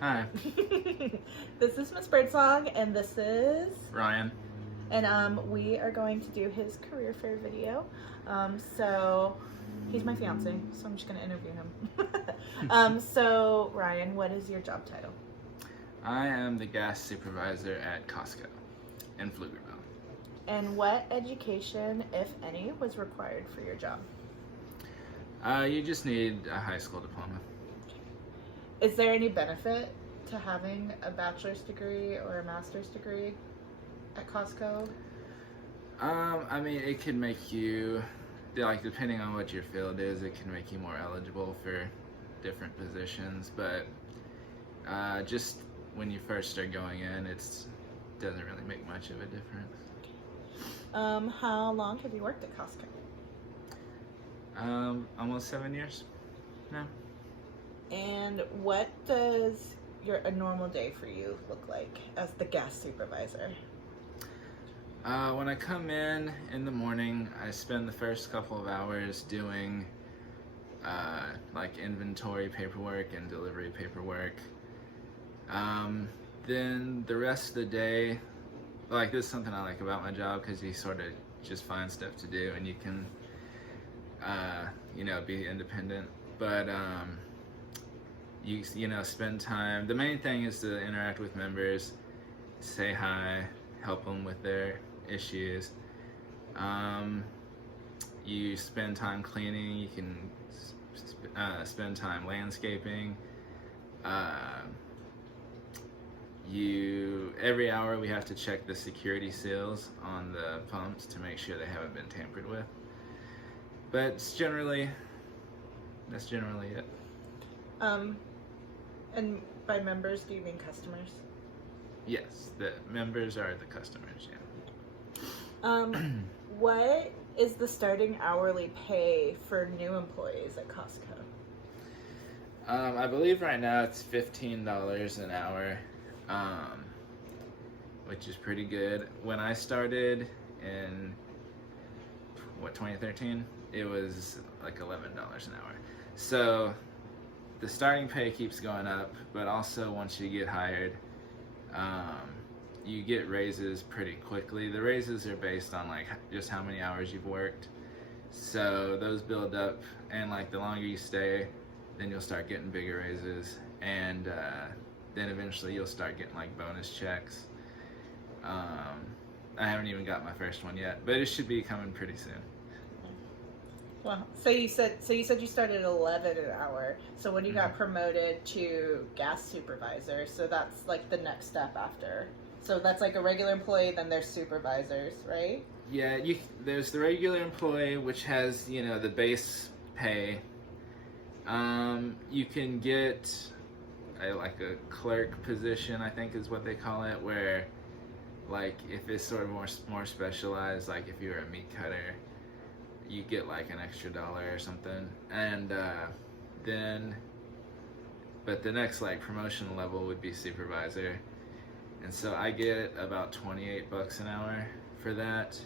Hi, This is Miss Birdsong, and this is, Ryan. and we are going to do his career fair video. So he's my fiance, so I'm just gonna interview him. So Ryan, what is your job title? I am the gas supervisor at Costco in Pflugerville. And what education, if any, was required for your job? You just need a high school diploma. Is there any benefit to having a bachelor's degree or a master's degree at Costco? I mean, it can make you, like, depending on what your field is, it can make you more eligible for different positions. But just when you first start going in, it doesn't really make much of a difference. How long have you worked at Costco? Almost 7 years now. And what does a normal day for you look like as the gas supervisor? When I come in the morning, I spend the first couple of hours doing like inventory paperwork and delivery paperwork. Then the rest of the day, like, this is something I like about my job, because you sort of just find stuff to do and you can be independent. But you spend time. The main thing is to interact with members, say hi, help them with their issues. You spend time cleaning. You can spend time landscaping. Every hour we have to check the security seals on the pumps to make sure they haven't been tampered with. But that's generally it. And by members, do you mean customers? Yes, the members are the customers, yeah. What is the starting hourly pay for new employees at Costco? I believe right now it's $15 an hour, which is pretty good. When I started in 2013, it was like $11 an hour. So the starting pay keeps going up, but also once you get hired, you get raises pretty quickly. The raises are based on like just how many hours you've worked. So those build up, and like the longer you stay, then you'll start getting bigger raises, and then eventually you'll start getting like bonus checks. I haven't even got my first one yet, but it should be coming pretty soon. Well, so you said you started at 11 an hour. So when you got promoted to gas supervisor, so that's like the next step after. So that's like a regular employee, then there's supervisors, right? Yeah, there's the regular employee, which has the base pay. You can get like a clerk position, I think is what they call it, where like if it's sort of more specialized, like if you're a meat cutter, you get like an extra $1 or something. And but the next like promotion level would be supervisor, and so I get about $28 an hour for that.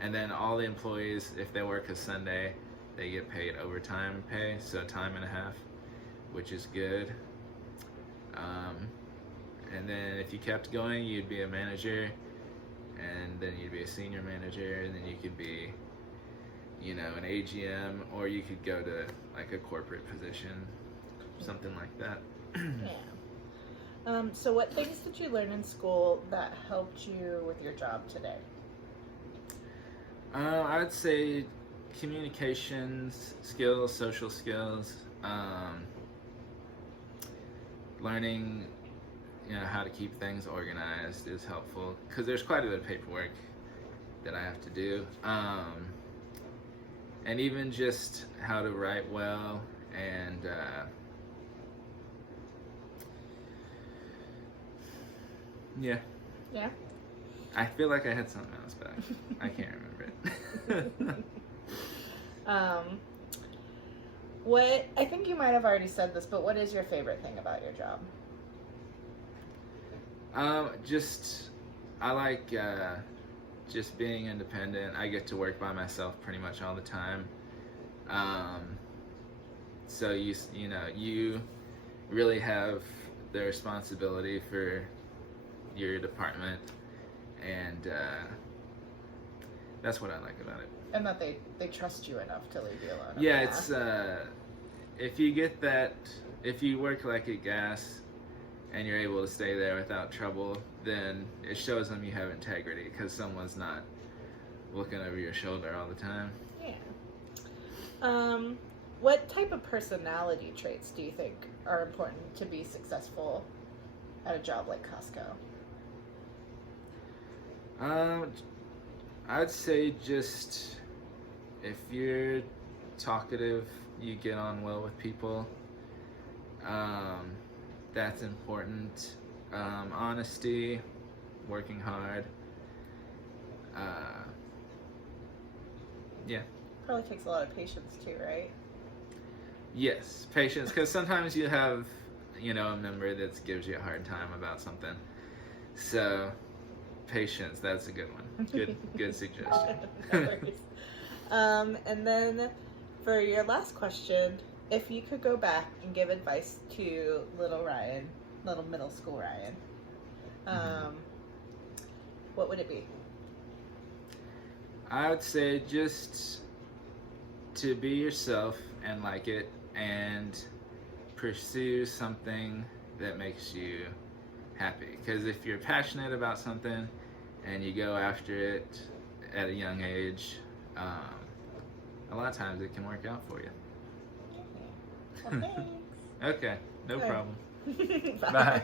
And then all the employees, if they work a Sunday, they get paid overtime pay, so time and a half, which is good. And then if you kept going, you'd be a manager, and then you'd be a senior manager, and then you could be, an AGM, or you could go to like a corporate position, something like that. Yeah. So what things did you learn in school that helped you with your job today? I would say communications skills, social skills, learning how to keep things organized is helpful, because there's quite a bit of paperwork that I have to do, and even just how to write well, and yeah. I feel like I had something else, but I can't remember it. I think you might have already said this, but what is your favorite thing about your job? I like just being independent. I get to work by myself pretty much all the time. So you really have the responsibility for your department, and that's what I like about it. And that they trust you enough to leave you alone. Yeah, it's if you get that, if you work like at gas and you're able to stay there without trouble, then it shows them you have integrity because someone's not looking over your shoulder all the time. Yeah. What type of personality traits do you think are important to be successful at a job like Costco? I'd say just if you're talkative, you get on well with people. That's important. Honesty, working hard. Yeah. Probably takes a lot of patience too, right? Yes, patience, because sometimes you have, a member that gives you a hard time about something. So, patience, that's a good one. Good suggestion. No worries. And then for your last question, if you could go back and give advice to little middle school Ryan, what would it be? I would say just to be yourself and like it, and pursue something that makes you happy. Because if you're passionate about something and you go after it at a young age, a lot of times it can work out for you. Well, thanks. Okay, no problem. Bye. Bye.